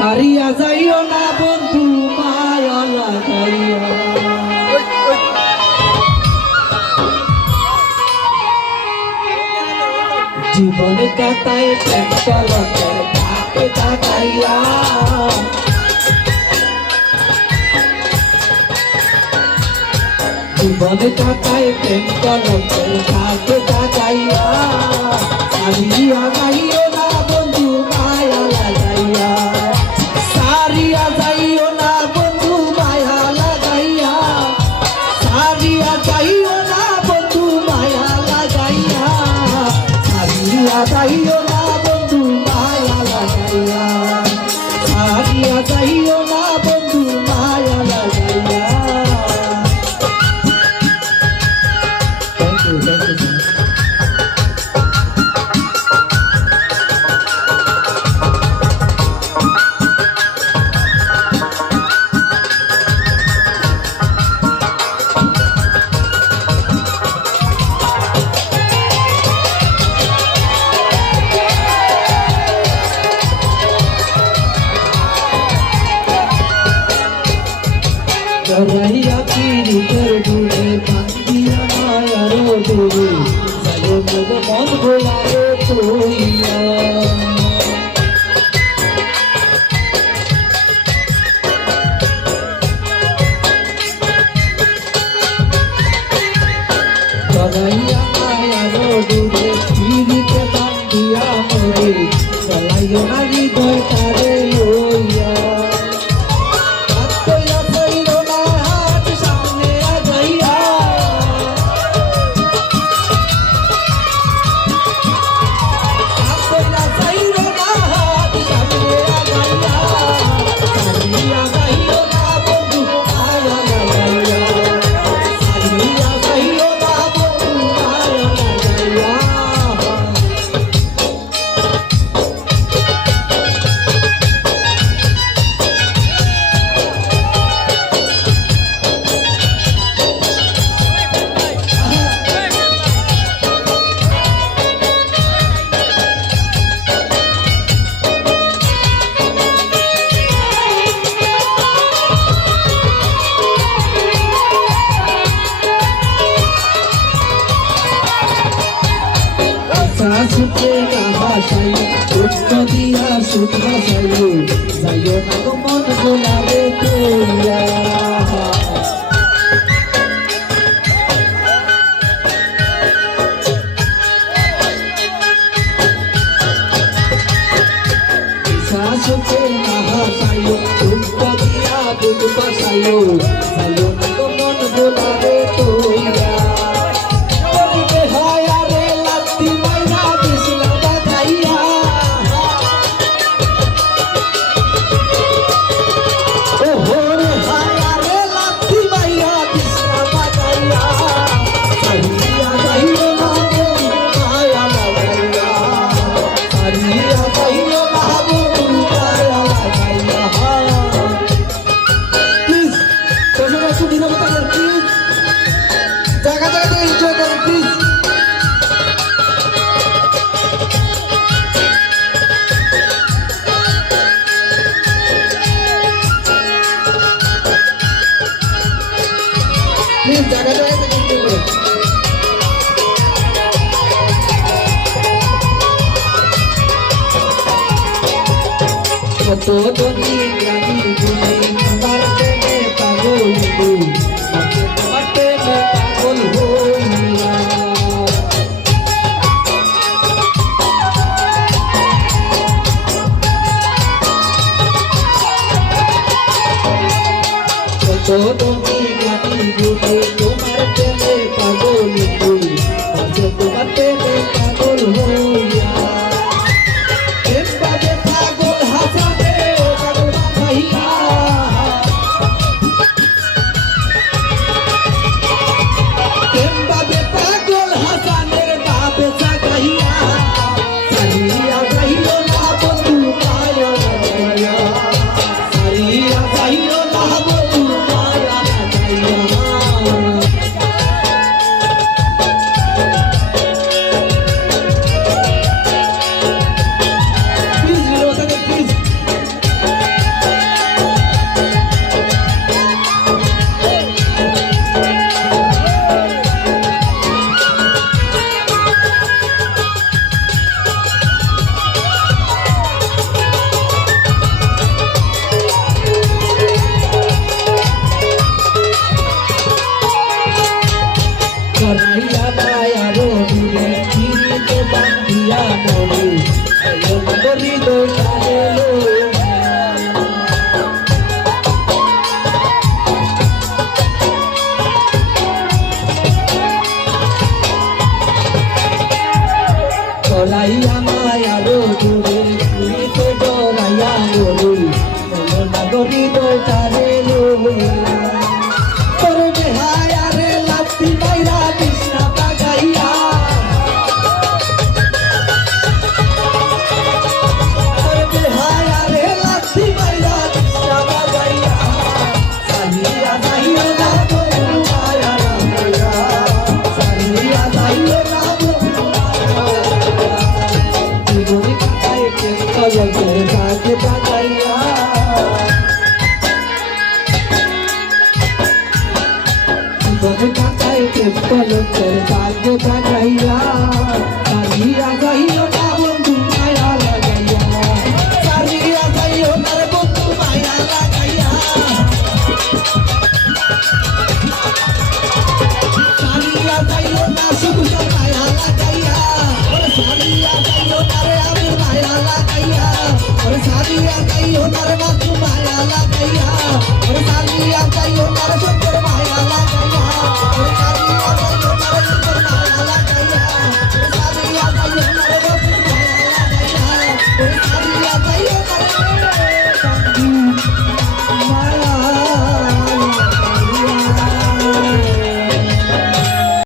সারিয়া যাইও না বন্ধু মায়া লাগাইয়া জীবনে কাটায় চলকের তাকে তাকাইয়া জীবনে কাটায় প্রেম চলকের তাকে তাকাইয়া সারিয়া যাইও না বন্ধু মায়া লাগাইয়া সারিয়া যাইও না বন্ধু মায়া লাগাইয়া সারিয়া যাইও না বন্ধু মায়া লাগাইয়া সারিয়া যাইও না বন্ধু মায়া লাগাইয়া সারিয়া যাইও না বন্ধু মায়া লাগাইয়া Raya kiri terdure pandiya ayaro dure sayo mogo mon bolare toiya Raya ayaro dure kiri te pandiya more sayo nari doy tare loya Sasuke kahasai, utko dia sukha sayu, sayo nago mon bolare toya. Sasuke kahasai, utko dia sukha sayu, sayo nago mon bolare toya. Todo día mi parte me pagó parte me pagó todo día mi parte me pagó parte me pagó Saria, হৃদয় টানে লইয়া তোর বেহায়ারে লাত্তি মাইরা বিছনা বাগাইয়া তোর বেহায়ারে লাত্তি মাইরা বিছনা বাগাইয়া সালিয়া যাইও না বন্ধু মায়া লাগাইয়া সালিয়া যাইও না বন্ধু মায়া লাগাইয়া জীবনে কাটায় প্রেম কলকের দাগ বাগাইয়া জীবনে কাটায় প্রেম কলকের দাগ বাগাইয়া সালিয়া যাইও না বন্ধু মায়া লাগাইয়া সালিয়া যাইও না বন্ধু মায়া লাগাইয়া সালিয়া যাইও না শুধু মায়া লাগাইয়া সালিয়া যাইও না রে আমি মায়া লাগাইয়া সালিয়া যাইও না রে বাবু মায়া লাগাইয়া সালিয়া যাইও না রে সত্তর মায়া লাগাইয়া